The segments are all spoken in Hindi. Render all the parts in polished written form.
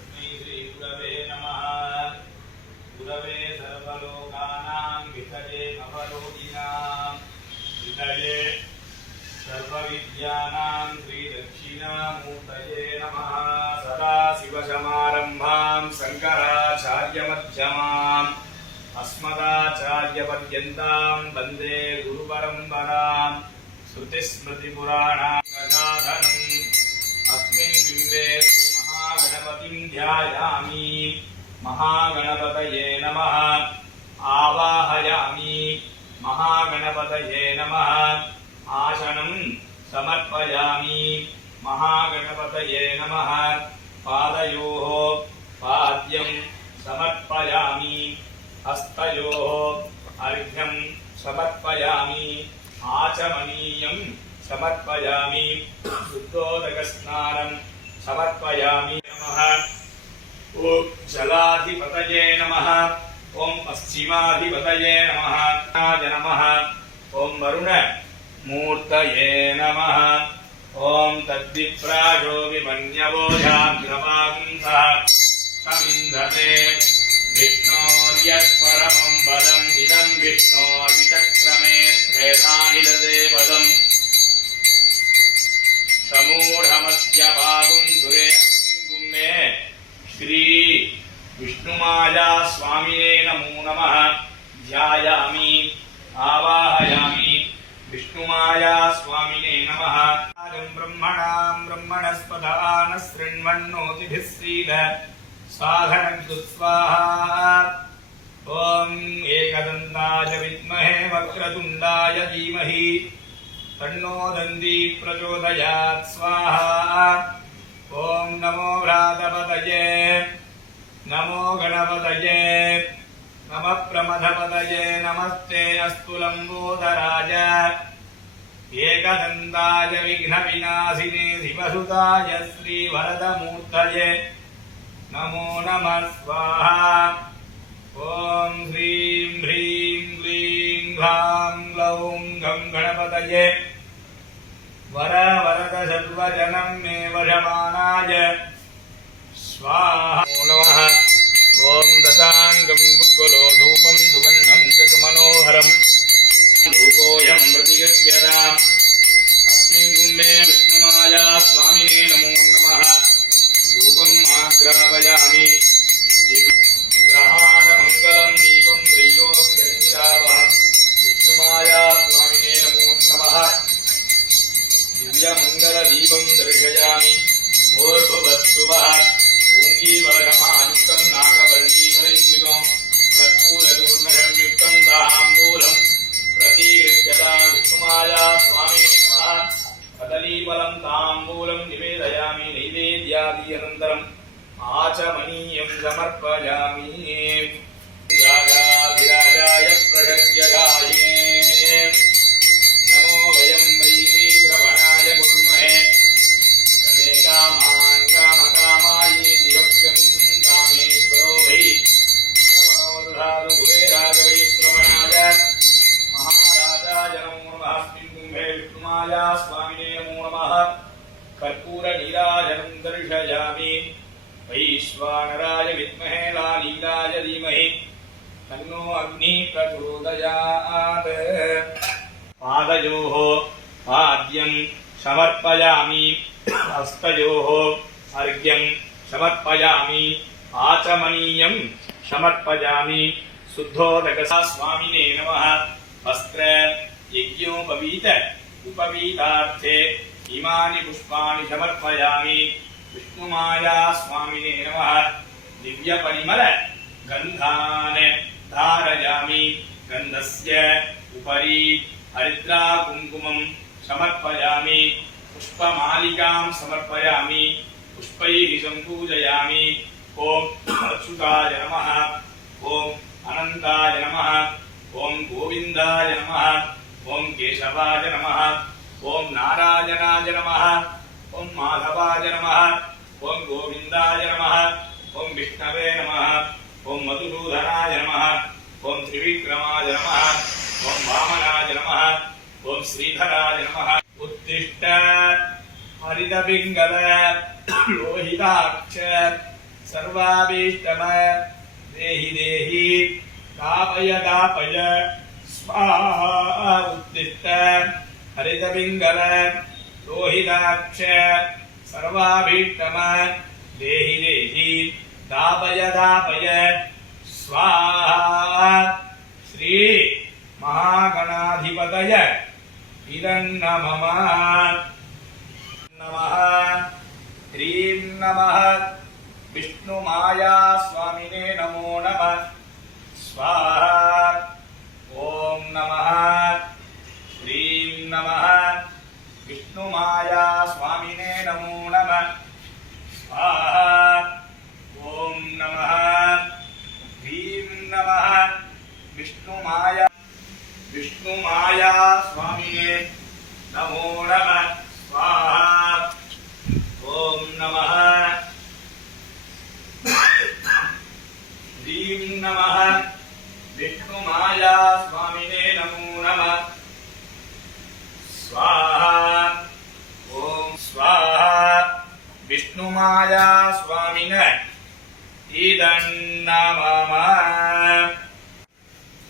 तस्मै श्री गुरवे नमः। गुरवे सर्वलोकानां विषये अवरोगिणां विषये सर्वविद्यानां श्रीदक्षिणामूर्तये नमः। सदाशिवसमारम्भां शङ्कराचार्यमध्यमाम् अस्मदाचार्यपर्यन्तां वन्दे गुरुपरम्परां। श्रुतिस्मृतिपुराणानां गजाधरम् अस्मिन् बिम्बे श्रीमहागणपतिं ध्यायामि। महागणपतये नमः। आवाहयामि। महागणपतये नमः। आसनं समर्पयामि। महागणपतये नमः। पादयोः पाद्यं समर्पयामि। हस्तयोः अर्घ्यं समर्पयामि। आचमनीयं समर्पयामि। शुद्धोदकस्नानं समर्पयामि। नमः। ओम जलाधिपतये नमः। ओम पश्चिमाधिपतये नमः। नमः। ओम वरुण मूर्तये नमः। ओम तद्विप्राजो विमन्यवोजाग्रवागुंसः समिन्धते। विष्णोर्यत्परमं बलम् इदं विष्णोर्विचक्रमे त्रेधानि ददे पदम्। समूढमस्य भागुं सुरे अस्मिन् गुम्मे श्री विष्णुमाया स्वामिने नमो नमः। ध्यायामि। आवाहयामि। विष्णुमाया स्वामिने नमः। ब्रह्मणां ब्रह्मणस्पदान शृण्वन्नोतिभिः श्रीध साधनं स्वाहा। ओम एकदन्ताय विद्महे वक्रतुण्डाय धीमहि तन्नो दन्ती प्रचोदयात् स्वाहा। ओम नमो भ्रातपतये नमो गणपतये नमः प्रमथपतये नमस्ते अस्तु लम्बोदराय एकदन्ताय विघ्नविनाशिने शिवसुताय श्रीवरदमूर्तये नमो नमः स्वाहा। ओम ह्रीं ह्रीं क्लीं घ्रां ग्लौं गं गणपतये वर वरद सर्वजनं मे वशमानाय स्वाहा। नमः। ओम दशांगं गुग्गुलो धूपं सुगन्धं च मनोहरम् धूपोऽयं प्रतिगृह्यता। अस्मिन् कुम्भे विष्णुमाया स्वामिने नमो नमः। धूपम् आग्रापयामि। ग्रहाणमङ्गलं दीपं त्रैलोक्यनिरावः विष्णुमाया स्वामिने नमो नमः। दिव्यमङ्गलदीपं दर्शयामि। भूर्भुवस्सुवः पूङ्गीवरमायुक्तं नागवल्लीवरयुक्तं कर्पूरदूर्णसंयुक्तं ताम्बूलं प्रतिगृह्यतां विष्णुमाया स्वामिने नमः। कदलीफलं ताम्बूलं निवेदयामि। नैवेद्यादि अनन्तरम् आचमनीयं समर्पयामि। राजाधिराजाय प्रशस्यगाये नमो वयं वै श्रवणाय कुर्महे। तमे कामान् कामकामायेति योग्यं कामेश्वरो वै श्रवणो दधातु कुबेराय वै श्रवणाय महाराजाय नमो नमः। अस्मिन् कुम्भे विष्णुमाया स्वामिने नमो नमः। कर्पूरनीराजनं दर्शयामि। वैश्वानराय विद्महे लालीलाय धीमहि तन्नो अग्निः प्रचोदयात्। पादयोः पाद्यं समर्पयामि। हस्तयोः अर्घ्यं समर्पयामि। आचमनीयं समर्पयामि। शुद्धोदकसा स्वामिने नमः। वस्त्र यज्ञोपवीत उपवीतार्थे इमानि पुष्पाणि समर्पयामि। विष्णुमाया स्वामिने नमः। दिव्यपरिमल गन्धान् धारयामि। गन्धस्य उपरि हरिद्रा कुङ्कुमं समर्पयामि। पुष्पमालिकां समर्पयामि। पुष्पैः सम्पूजयामि। ओम अच्युताय नमः। ओम अनन्ताय नमः। ओम गोविन्दाय नमः। ओम केशवाय नमः। ओम नारायणाय नमः। ओम माधवाय नमः। ओम गोविन्दाय नमः। ओम विष्णवे नमः। ओम मधुसूदनाय नमः। ओम त्रिविक्रमाय नमः। ओम वामनाय नमः। ओम श्रीधराय नमः। उत्तिष्ठ हरितपिङ्गल लोहिताक्ष सर्वाभीष्टम देहि देहि दापय दापय स्वाहा उत्तिष्ठ हरितपिङ्गल लोहिताक्ष सर्वाभीष्टम देहि देहि दापय दापय स्वाहा श्री महागणाधिपतय इदन्नमः नमः ह्रीं नमः विष्णुमाया स्वामिने नमो नमः स्वाहा ओम नमः ह्रीं नमः विष्णुमाया स्वामिने नमो नमः स्वाहा ओम नमः ह्रीं नमः विष्णुमाया स्वामिने नमो नमः स्वाहा ओम नमः ह्रीं नमः विष्णुमाया स्वामिने नमो नमः स्वाहा ओम स्वाहा विष्णुमाया स्वामिने इदन्नमः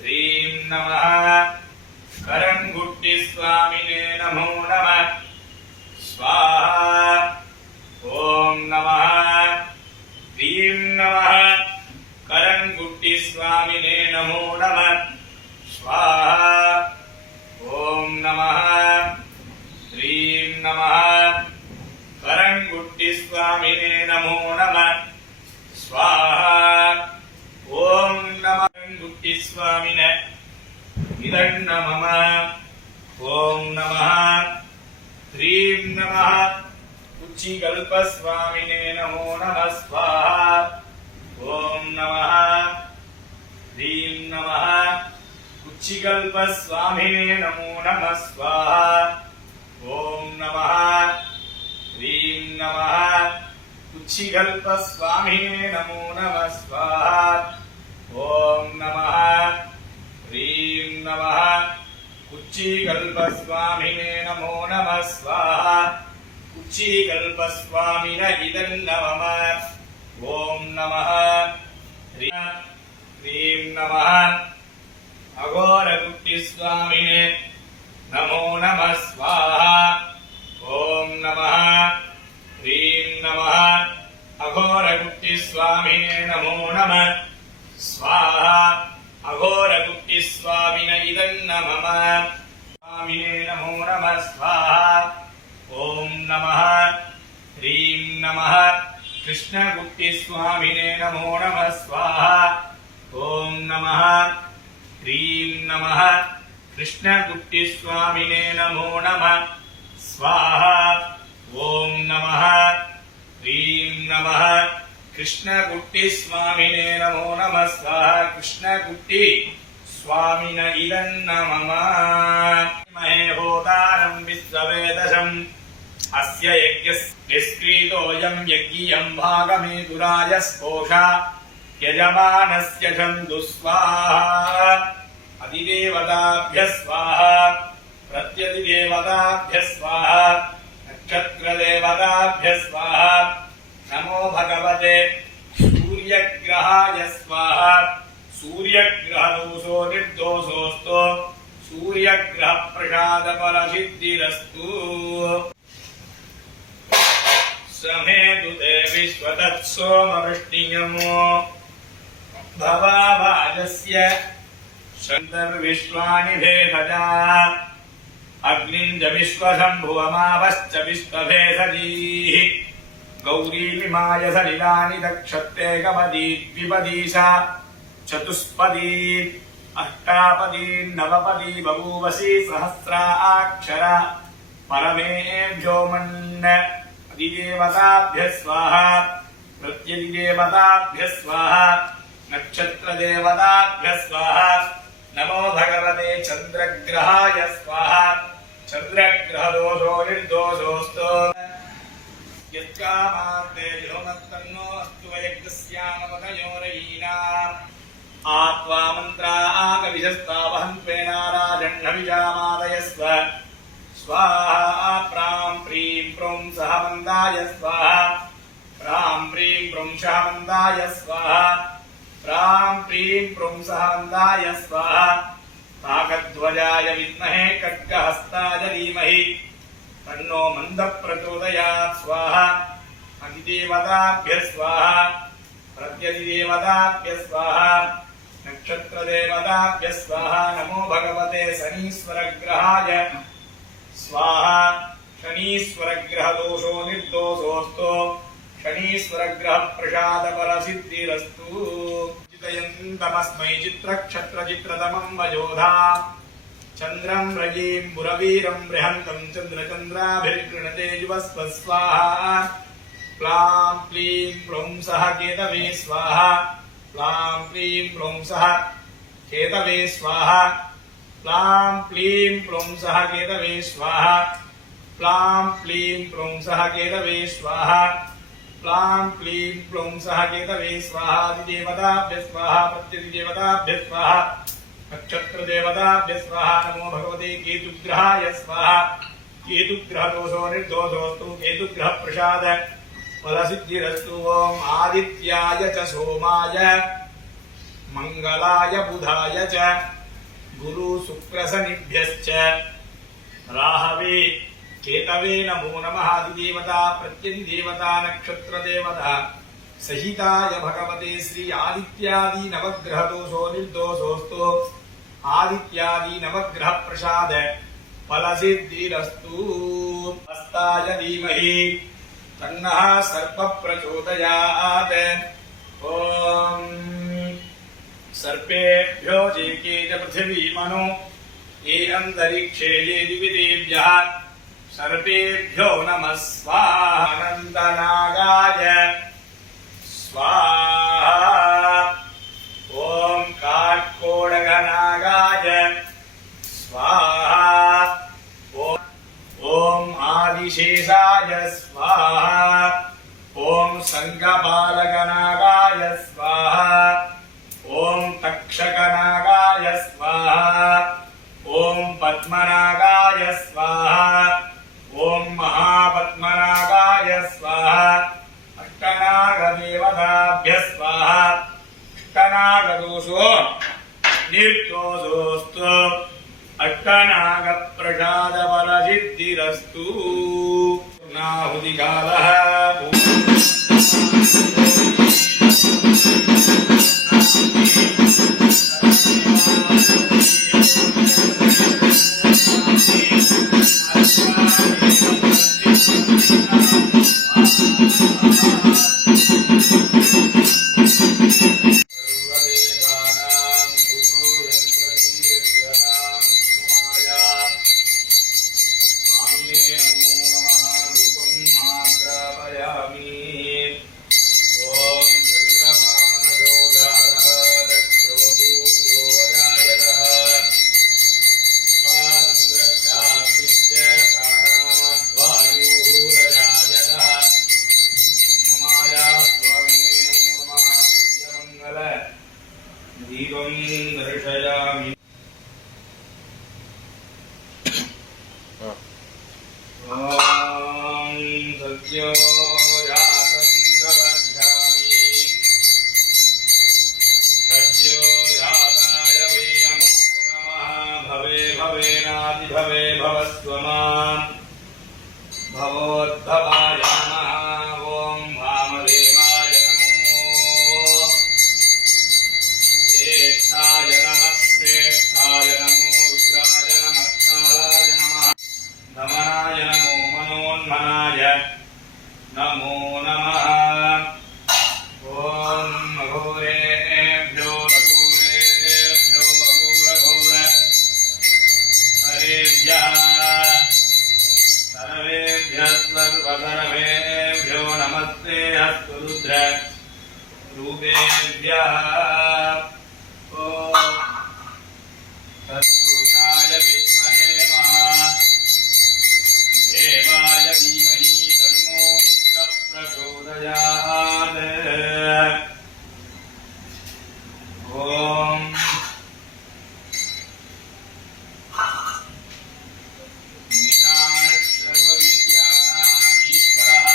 ह्रीं नमः करंगुट्टी स्वामिने नमो नमः स्वाहा ओम नमः ह्रीं नमः करंगुट्टी स्वामिने नमो नमः स्वाहा ओम नमः ह्रीं नमः करंगुट्टी स्वामिने नमो नमः स्वाहा ओम नमः करंगुट्टी स्वामिने इदन्नमः ओम नमः ह्रीं नमः उच्चिकल्प स्वामिने नमो नमः स्वाहा ओम नमः ह्रीं नमः उच्चिकल्प स्वामिने नमो नमः स्वाहा ओम नमः ह्रीं नमः उच्चिकल्प स्वामिने नमो नमः स्वाहा ओम नमः ह्रीं नमः उच्चिकल्प स्वामिने नमो नमः स्वाहा उच्चिकल्प स्वामिने इदन्नमः ओम नमः ह्रीं नमः अघोरगुट्टी स्वामिने नमो नमः स्वाहा ओम नमः ह्रीं नमः अघोरगुट्टी स्वामिने नमो नमः स्वाहा अघोरगुट्टी स्वामिने इदन्नमः स्वामिने नमो नमः स्वाहा ओम नमः ह्रीं नमः कृष्णगुट्टी स्वामिने नमो नमः स्वाहा ओम नमः ह्रीं नमः कृष्णगुट्टी स्वामिने नमो नमः स्वाहा ओम नमः ह्रीं नमः कृष्णगुट्टी स्वामिने नमो नमः स्वाहा कृष्णगुट्टी स्वामिने इदन्नमः महे होतारं विश्ववेदशम् अस्य यज्ञस्य निष्क्रीतोऽयं यज्ञियं भागमेतुराय स्पोषा यजमानस्य छन्दुस्वाहा अधिदेवताभ्यः स्वाहा प्रत्यधिदेवताभ्यः स्वाहा नक्षत्रदेवताभ्यः स्वाहा नमो भगवते सूर्यग्रहाय स्वाहा सूर्यग्रहदोषो निर्दोषोऽस्तु सूर्यग्रहप्रसादफलसिद्धिरस्तु समेदुते विश्वतत्सोमवृष्टियमो भवावाजस्य शन्तर्विश्वानि भेदजा अग्निं च विश्वशम्भुवमावश्च विश्वभेदजीः गौरीमिमाय सलिलानि दक्षत्ते कपदी द्विपदीशा चतुष्पदी अष्टापदी नवपदी बभूवसी सहस्रा अक्षरा परमेभ्यो मन्न अधिदेवताभ्यः स्वाहा प्रत्यधिदेवताभ्यः स्वाहा नक्षत्रदेवताभ्यः स्वाहा नमो भगवते चन्द्रग्रहाय स्वाहा चन्द्रग्रहदोषो निर्दोषोऽस्तु यत्कामान्ते योमत्तन्नो अस्तु वयज्ञस्यामपतयोरयीनाम् आत्वा मन्त्रागविशस्तावहन्त्वेनाराजह्नविजामादयस्व स्वाहा प्रां प्रीं प्रों सह मन्दाय स्वाहा प्रां प्रीं प्रुंसः मन्दाय स्वाहा प्रां प्रीं प्रुंसः मन्दाय स्वाहा काकध्वजाय विद्महे खड्गहस्ताय धीमहि तन्नो मन्दः प्रचोदयात् स्वाहा अधिदेवताभ्यः स्वाहा प्रत्यधिदेवताभ्यः स्वाहा नक्षत्रदेवताभ्यः स्वाहा नमो भगवते शनीश्वरग्रहाय स्वाहा शनीश्वरग्रहदोषो निर्दोषोऽस्तु शनीश्वरग्रहप्रसादफलसिद्धिरस्तु चिन्तयन्तमस्मै चित्रक्षत्रचित्रतमं वयोधा चन्द्रं रयीं बुरवीरं बृहन्तं चन्द्रचन्द्राभिर्गृणते युवस्व स्वाहा प्लां प्लीं प्लुंसः केतवे स्वाहा प्लां प्लीं प्लुंसः केतवे स्वाहा प्लां प्लीं प्लुंसः केतवे स्वाहा प्लां प्लीं प्लुंसः केतवे स्वाहा प्लां प्लीं प्लुंसः केतवे स्वाहा अधिदेवताभ्यः स्वाहा प्रत्यधिदेवताभ्यः स्वाहा नक्षत्रदेवताभ्यः स्वाहा नमो भगवते केतुग्रहाय स्वाहा केतुग्रहदोषो निर्दोषोऽस्तु केतुग्रहप्रसाद फलसिद्धिरस्तु ओम आदित्याय च सोमाय मंगलाय बुधाय च गुरु शुक्र शनिभ्यश्च राहवे केतवे नमो नमः अधिदेवता प्रत्यधिदेवता नक्षत्र देवता सहिताय भगवते श्री आदित्यादि नवग्रह दोषो निर्दोषोस्तु आदित्यादि नवग्रह प्रसाद फलसिद्धिरस्तु हस्ताय धीमहि तन्नः सर्प प्रचोदयात् ओम सर्पेभ्यो जेके च पृथिवी मनो ये अंतरिक्षे ये दिविदेभ्यः सर्पेभ्यो नमः स्वाहा अनन्तनागाय स्वाहा ओम काट्कोडगनागाय स्वाहा ओम आदिशेषाय स्वाहा ओम संगपालकनागाय स्वाहा ओम तक्षकनागाय स्वाहा ओम पद्मनागाय स्वाहा ओम महापद्मनागाय स्वाहा अष्टनागदेवताभ्यः स्वाहा अष्टनागदोषो निर्दोषोऽस्तु अष्टनागप्रसादफलसिद्धिरस्तु नाहुतिकालः दीपं दर्शयामि ॐ सत्यो जातं प्रपद्यामि सत्यो जाताय वै नमो नमः भवे भवेनादिभवे भवस्व मां भवोद्भवाय नमः ॐ वामदेवाय नमो ज्येष्ठाय नमः श्रेष्ठाय नमो रुद्राय नमः कालाय नमः नमनाय नमो मनोन्मनाय नमो नमः ॐ अघोरेभ्यो अघोरेभ्यो अघोरघोर हरेभ्यः सर्वेभ्यः सर्वसर्वेभ्यो नमस्ते अस्तु रुद्र रूपेभ्यः तत्पुरुषाय विद्महे महादेवाय धीमहि तन्नो रुद्रः प्रचोदयात् ॐ निशानः सर्वविद्यानाम् ईश्वरः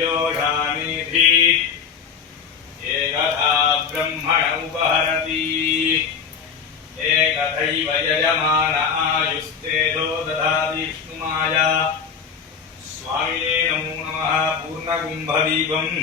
व्योढानिधि एकधा ब्रह्मण उपहरति एकथैव यजमान आयुस्तेजो ददाति विष्णुमाया स्वामिने नमो नमः पूर्णकुम्भदीपम्